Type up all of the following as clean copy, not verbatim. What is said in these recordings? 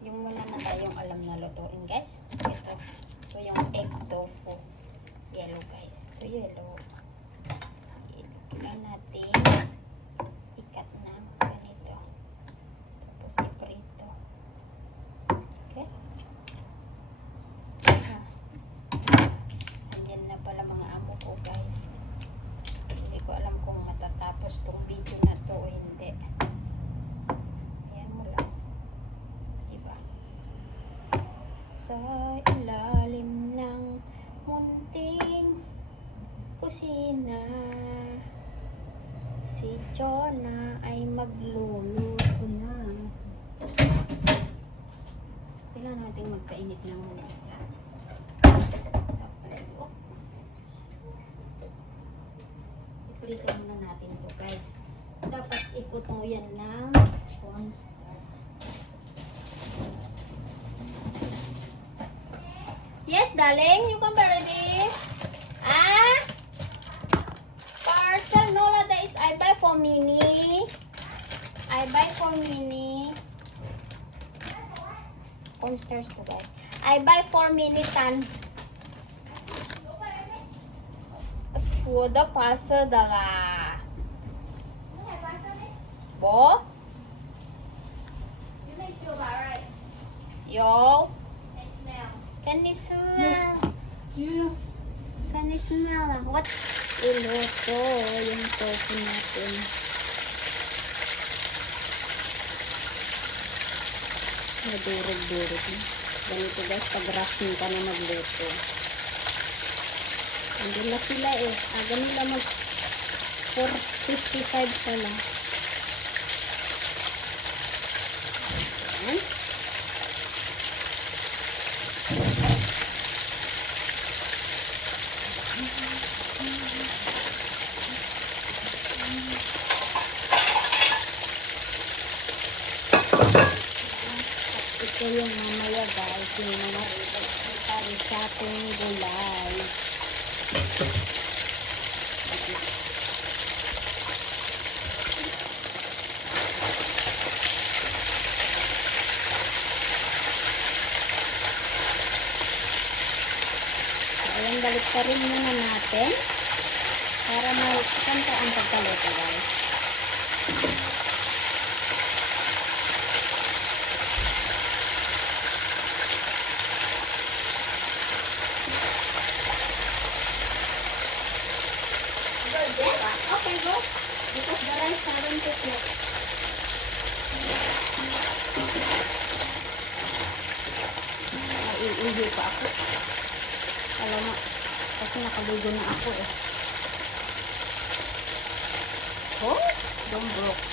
Yung wala na tayong alam na lutuin, guys. Ito yung egg tofu. Yellow, guys. Ito yellow. Kailangan natin ikat na ganito. Tapos iprito. Okay? Andyan na pala mga amo ko, guys. Hindi ko alam kung matatapos tong video na to o hindi. Ayan mo lang. Diba? Sa ilalim ng munting kusina, si Jonah ay magluluto na. Kailangan natin magpainit ng mantika sa plato. Iprito muna natin to, guys. Dapat ikot mo yan ng cornstarch. Yes, darling, you come ready. Parcel Nola, that is I buy for Mini. I buy for Mini. Cornstarch to guys. I buy for Mini tan. Sudah parcel dah. Bo? You make sure about right. Yo. And smell. Can you smell? Yeah. Can you smell? What? Iluto yung tofu natin. Nadurog-durog. Ganito guys, pag rushing ka na magluto. Andun na sila eh. Aga nila mag 4:55 pa lang. Ayan. Ito yung mamaya guys, yung mga pari sa ating gulay. Ayan, balik pa rin muna natin para makanta ang pagkaluto guys. Okay, go. Because the rice haven't cooked yet. Iihi pa ako. Alam mo, kasi nakalugo na ako eh. Oh, don't broke.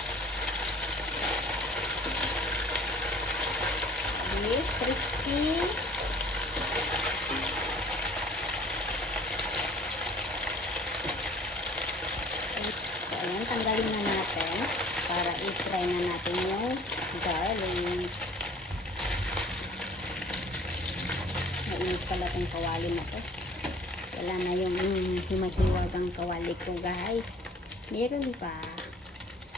Okay, crispy. Ayan, tanggalin na natin para i-fry na natin yung garlic. Mainit pala itong kawali na to. Wala na yung himahiwagang kawali ko guys. Meron pa.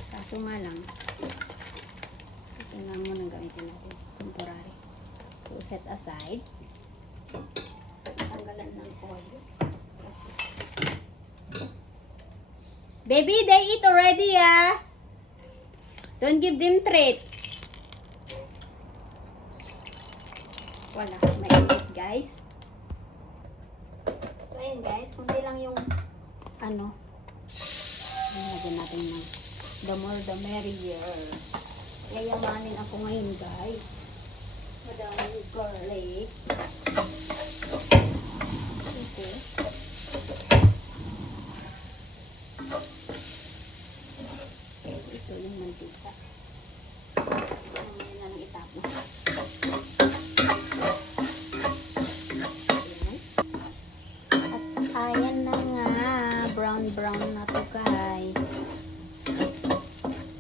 Kaso nga lang. Ito na muna gamitin natin. Temporary. So, set aside. Tanggalan ng oil. Baby, they eat already, ah. Don't give them treats. Wala, mainit, guys. So, ayun, guys. Kunti lang yung, lagyan natin ng the more the merrier. Yayamanin ako ngayon, guys. Madaming garlic. Okay. Ito yung mantika. Mamaya na lang itapon. At ayan na nga. Brown na to guys.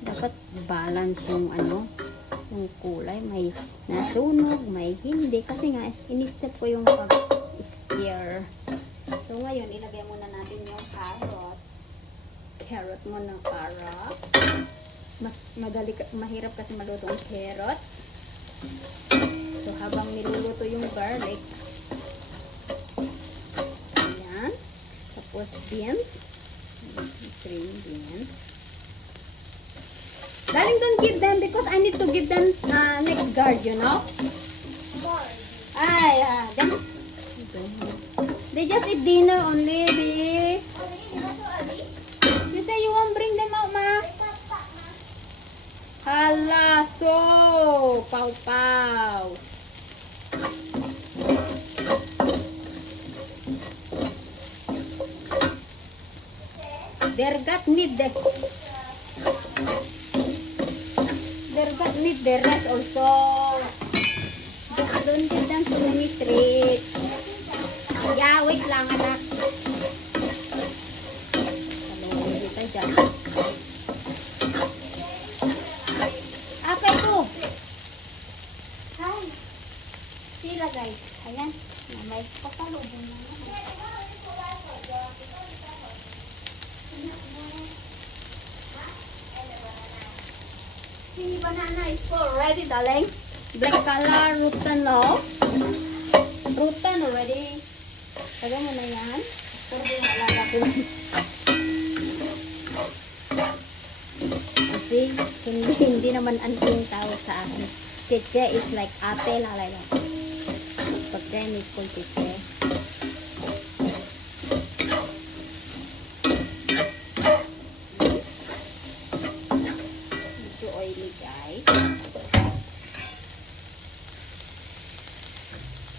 Dapat balance yung yung kulay. May nasunog, may hindi. Kasi nga, in-step ko yung pag-stir. So ngayon, ilagay muna natin yung carrots. Carrot muna, carrot. Mahirap kasi maluto ang carrot. garlic. Ayan. Tapos beans. Green beans. Darling, don't give them because I need to give them next guard, you know? More. Then they just eat dinner only, babe. You say you won't bring them out, ma? Hala, so pow pow. Dergat need the rest also. Don't give them so many treats. Yeah, wait lang, anak. Talungin kita dyan. Apa itu? Hai. Sila guys. Ayan. May pasalubong na naman. The banana is full already, darling. Black color, rutan no? Rutan already. Tagal mo na yan. Pero yung alala ko. Kasi hindi naman anting tawag sa akin. Titse is like ate lalay lang. Pagka is called titse. Medyo oily guys.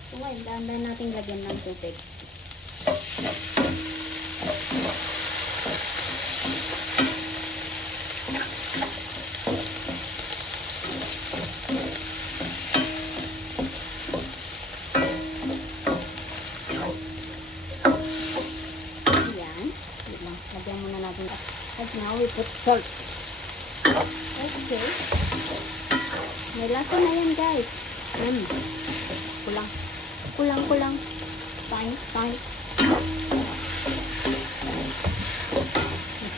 So ngayon, dahan-dahan natin lagyan ng tubig. Lagyan muna natin. And now we put salt. Okay. May lasa na yan guys. Kulang. Fine.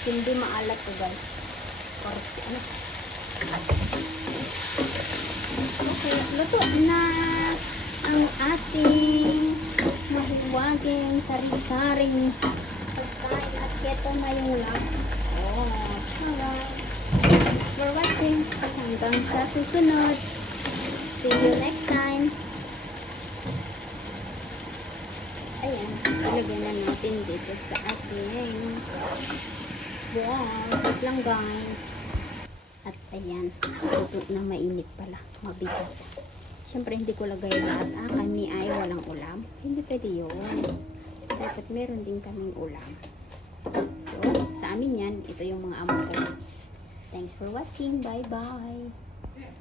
Hindi maalat to guys. Okay, luto na ang ating mahiwagang sari-saring pagkain at keto na yung last. Alright. Thanks for watching. Hanggang sa susunod. See you next time. Ayan. Ilagyan na natin dito sa ating wow. Wait lang guys. At ayan. Ito na mainit pala. Mabigat. Siyempre hindi ko lagay lahat. Kami ay walang ulam. Hindi pwede yun. Dapat meron din kaming ulam. So, sa amin yan, ito yung mga amo ko. Thanks for watching. Bye-bye.